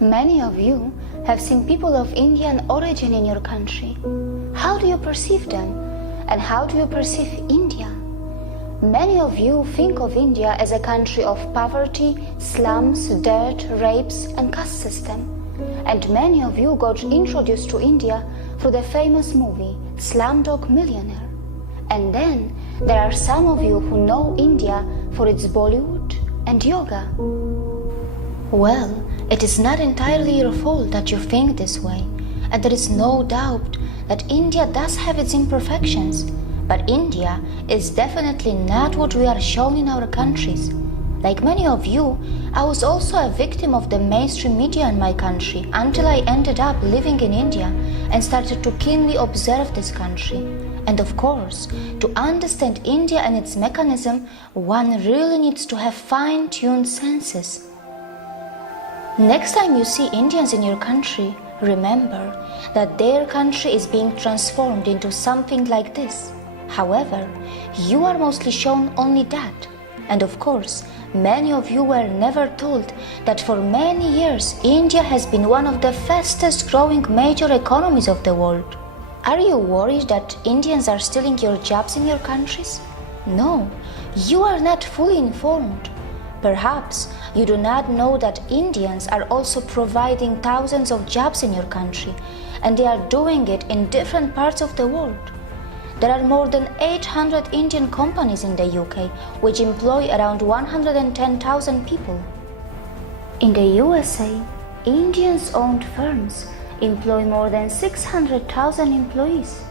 Many of you have seen people of Indian origin in your country. How do you perceive them? And how do you perceive India? Many of you think of India as a country of poverty, slums, dirt, rapes, and caste system. And many of you got introduced to India through the famous movie Slumdog Millionaire. And then there are some of you who know India for its Bollywood and yoga. Well, it is not entirely your fault that you think this way, and there is no doubt that India does have its imperfections, but India is definitely not what we are shown in our countries. Like many of you, I was also a victim of the mainstream media in my country until I ended up living in India and started to keenly observe this country. And of course, to understand India and its mechanism, one really needs to have fine-tuned senses. Next time you see Indians in your country, remember that their country is being transformed into something like this. However, you are mostly shown only that. And of course, many of you were never told that for many years India has been one of the fastest growing major economies of the world. Are you worried that Indians are stealing your jobs in your countries? No, you are not fully informed. Perhaps you do not know that Indians are also providing thousands of jobs in your country, and they are doing it in different parts of the world. There are more than 800 Indian companies in the UK, which employ around 110,000 people. In the USA, Indians-owned firms employ more than 600,000 employees.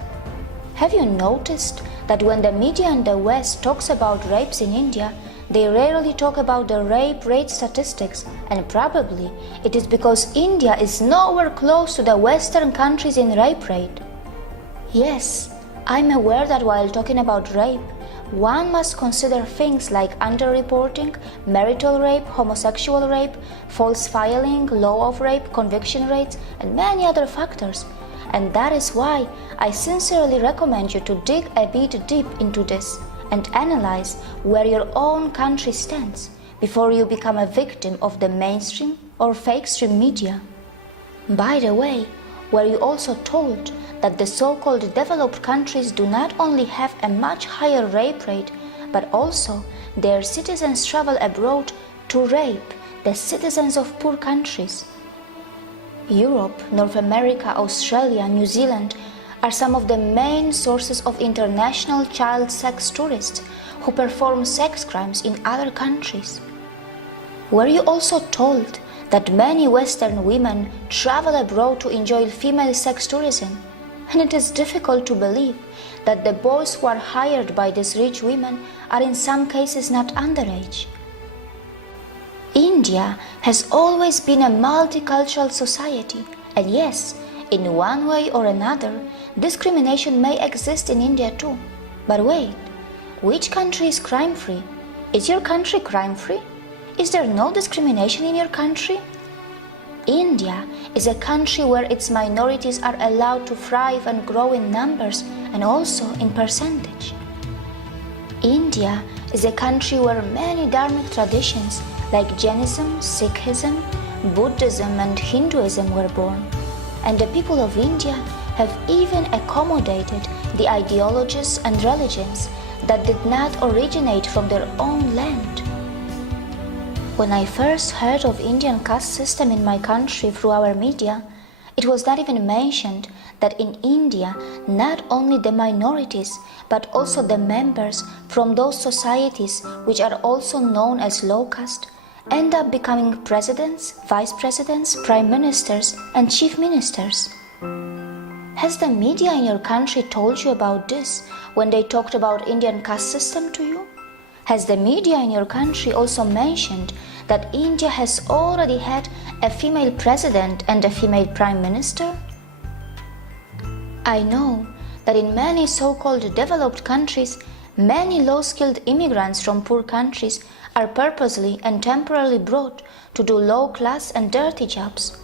Have you noticed that when the media in the West talks about rapes in India, they rarely talk about the rape rate statistics, and probably it is because India is nowhere close to the Western countries in rape rate. Yes, I'm aware that while talking about rape, one must consider things like underreporting, marital rape, homosexual rape, false filing, law of rape, conviction rates, and many other factors. And that is why I sincerely recommend you to dig a bit deep into this and analyze where your own country stands before you become a victim of the mainstream or fake stream media. By the way, were you also told that the so-called developed countries do not only have a much higher rape rate, but also their citizens travel abroad to rape the citizens of poor countries? Europe, North America, Australia, New Zealand are some of the main sources of international child sex tourists who perform sex crimes in other countries. Were you also told that many Western women travel abroad to enjoy female sex tourism? And it is difficult to believe that the boys who are hired by these rich women are in some cases not underage. India has always been a multicultural society, and yes, in one way or another, discrimination may exist in India too. But wait, which country is crime-free? Is your country crime-free? Is there no discrimination in your country? India is a country where its minorities are allowed to thrive and grow in numbers and also in percentage. India is a country where many dharmic traditions like Jainism, Sikhism, Buddhism and Hinduism were born. And the people of India have even accommodated the ideologies and religions that did not originate from their own land. When I first heard of Indian caste system in my country through our media, it was not even mentioned that in India, not only the minorities, but also the members from those societies which are also known as low caste, end up becoming presidents, vice presidents, prime ministers, and chief ministers. Has the media in your country told you about this when they talked about Indian caste system to you? Has the media in your country also mentioned that India has already had a female president and a female prime minister? I know that in many so-called developed countries, many low-skilled immigrants from poor countries are purposely and temporarily brought to do low-class and dirty jobs.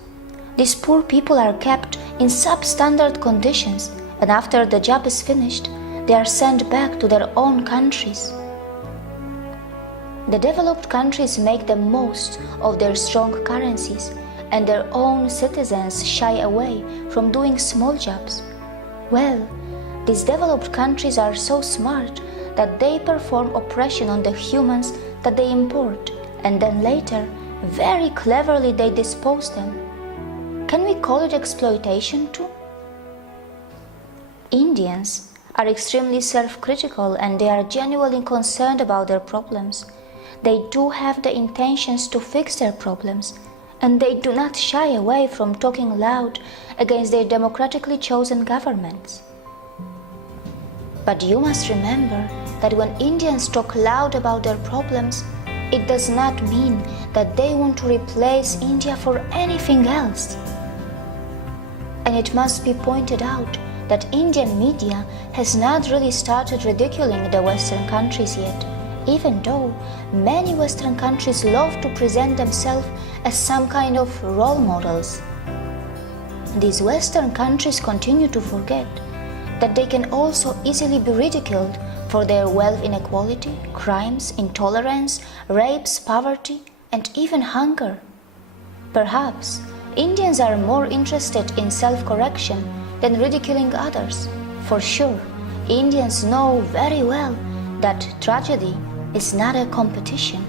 These poor people are kept in substandard conditions, and after the job is finished, they are sent back to their own countries. The developed countries make the most of their strong currencies and their own citizens shy away from doing small jobs. Well, these developed countries are so smart that they perform oppression on the humans that they import, and then later, very cleverly they dispose them. Can we call it exploitation too? Indians are extremely self-critical and they are genuinely concerned about their problems. They do have the intentions to fix their problems, and they do not shy away from talking loud against their democratically chosen governments. But you must remember that when Indians talk loud about their problems, it does not mean that they want to replace India for anything else. And it must be pointed out that Indian media has not really started ridiculing the Western countries yet, even though many Western countries love to present themselves as some kind of role models. These Western countries continue to forget that they can also easily be ridiculed for their wealth inequality, crimes, intolerance, rapes, poverty, and even hunger. Perhaps Indians are more interested in self-correction than ridiculing others. For sure, Indians know very well that tragedy is not a competition.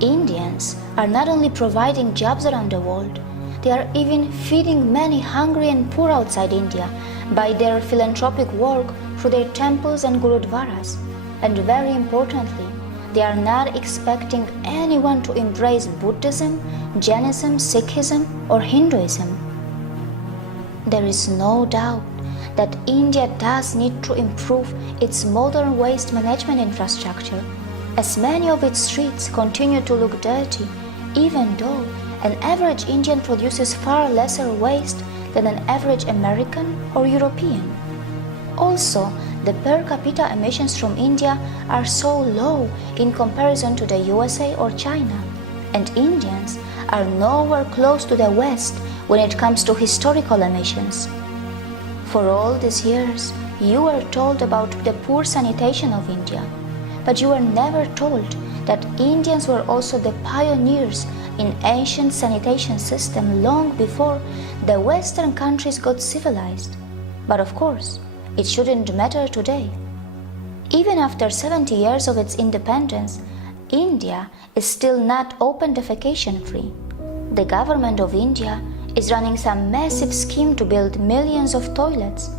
Indians are not only providing jobs around the world, they are even feeding many hungry and poor outside India by their philanthropic work through their temples and gurudwaras. And very importantly, they are not expecting anyone to embrace Buddhism, Jainism, Sikhism, or Hinduism. There is no doubt that India does need to improve its modern waste management infrastructure, as many of its streets continue to look dirty, even though an average Indian produces far lesser waste than an average American or European. Also, the per capita emissions from India are so low in comparison to the USA or China, and Indians are nowhere close to the West when it comes to historical emissions. For all these years, you were told about the poor sanitation of India, but you were never told that Indians were also the pioneers in ancient sanitation system long before the Western countries got civilized. But of course, it shouldn't matter today. Even after 70 years of its independence, India is still not open defecation free. The government of India is running some massive scheme to build millions of toilets,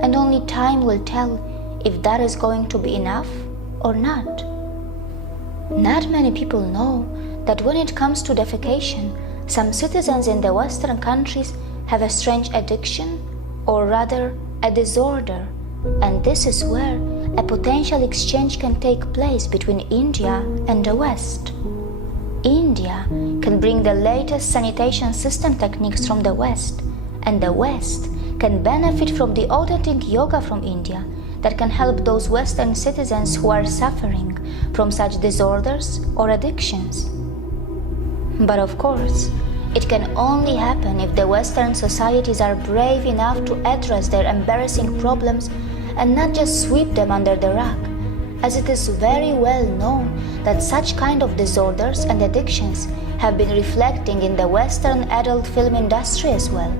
and only time will tell if that is going to be enough or not. Not many people know that when it comes to defecation, some citizens in the Western countries have a strange addiction, or rather a disorder, and this is where a potential exchange can take place between India and the West. India can bring the latest sanitation system techniques from the West, and the West can benefit from the authentic yoga from India that can help those Western citizens who are suffering from such disorders or addictions. But of course, it can only happen if the Western societies are brave enough to address their embarrassing problems and not just sweep them under the rug, as it is very well known that such kind of disorders and addictions have been reflecting in the Western adult film industry as well.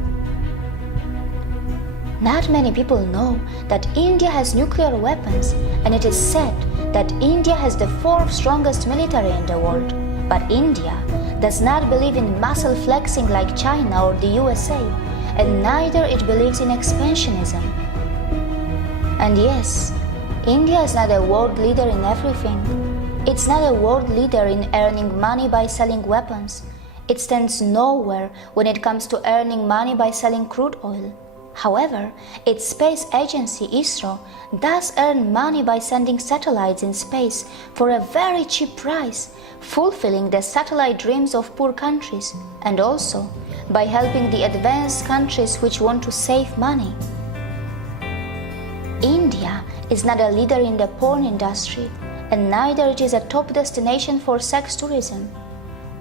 Not many people know that India has nuclear weapons, and it is said that India has the fourth strongest military in the world, but India does not believe in muscle flexing like China or the USA, and neither it believes in expansionism. And yes, India is not a world leader in everything. It's not a world leader in earning money by selling weapons. It stands nowhere when it comes to earning money by selling crude oil. However, its space agency ISRO does earn money by sending satellites in space for a very cheap price, fulfilling the satellite dreams of poor countries, and also by helping the advanced countries which want to save money. India is not a leader in the porn industry, and neither it is a top destination for sex tourism.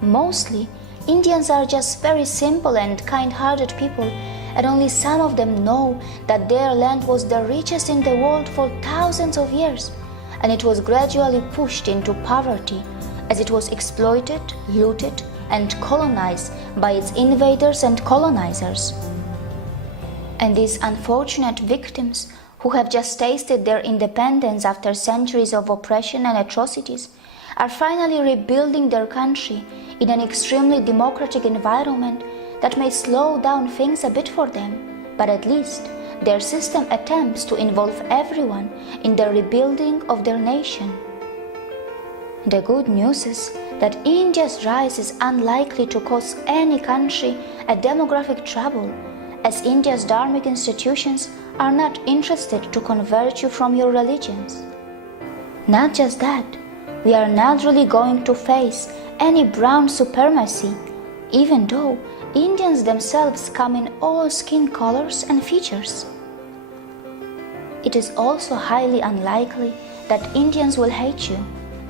Mostly, Indians are just very simple and kind-hearted people, and only some of them know that their land was the richest in the world for thousands of years, and it was gradually pushed into poverty as it was exploited, looted, and colonized by its invaders and colonizers. And these unfortunate victims who have just tasted their independence after centuries of oppression and atrocities are finally rebuilding their country in an extremely democratic environment that may slow down things a bit for them, but at least their system attempts to involve everyone in the rebuilding of their nation. The good news is that India's rise is unlikely to cause any country a demographic trouble, as India's dharmic institutions are not interested to convert you from your religions. Not just that, we are not really going to face any brown supremacy, even though Indians themselves come in all skin colors and features. It is also highly unlikely that Indians will hate you,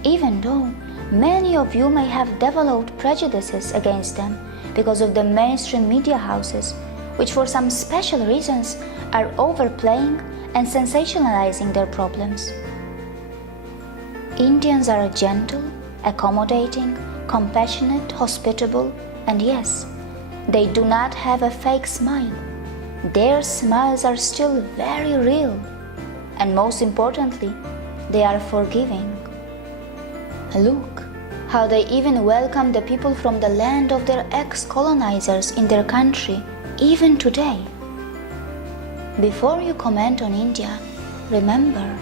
even though many of you may have developed prejudices against them because of the mainstream media houses, which for some special reasons are overplaying and sensationalizing their problems. Indians are gentle, accommodating, compassionate, hospitable, and yes, they do not have a fake smile. Their smiles are still very real, and most importantly, they are forgiving. Look how they even welcome the people from the land of their ex-colonizers in their country, even today. Before you comment on India, remember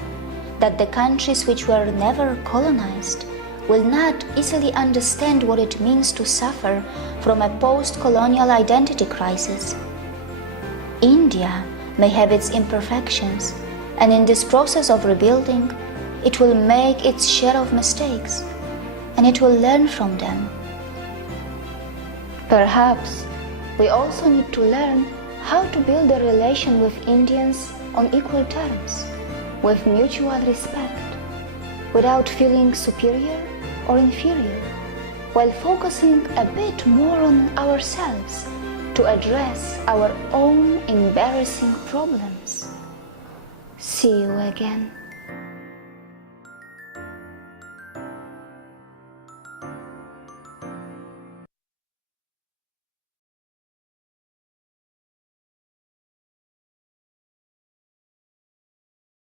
that the countries which were never colonized will not easily understand what it means to suffer from a post-colonial identity crisis. India may have its imperfections, and in this process of rebuilding, it will make its share of mistakes, and it will learn from them. Perhaps we also need to learn how to build a relation with Indians on equal terms, with mutual respect, without feeling superior or inferior, while focusing a bit more on ourselves to address our own embarrassing problems. See you again.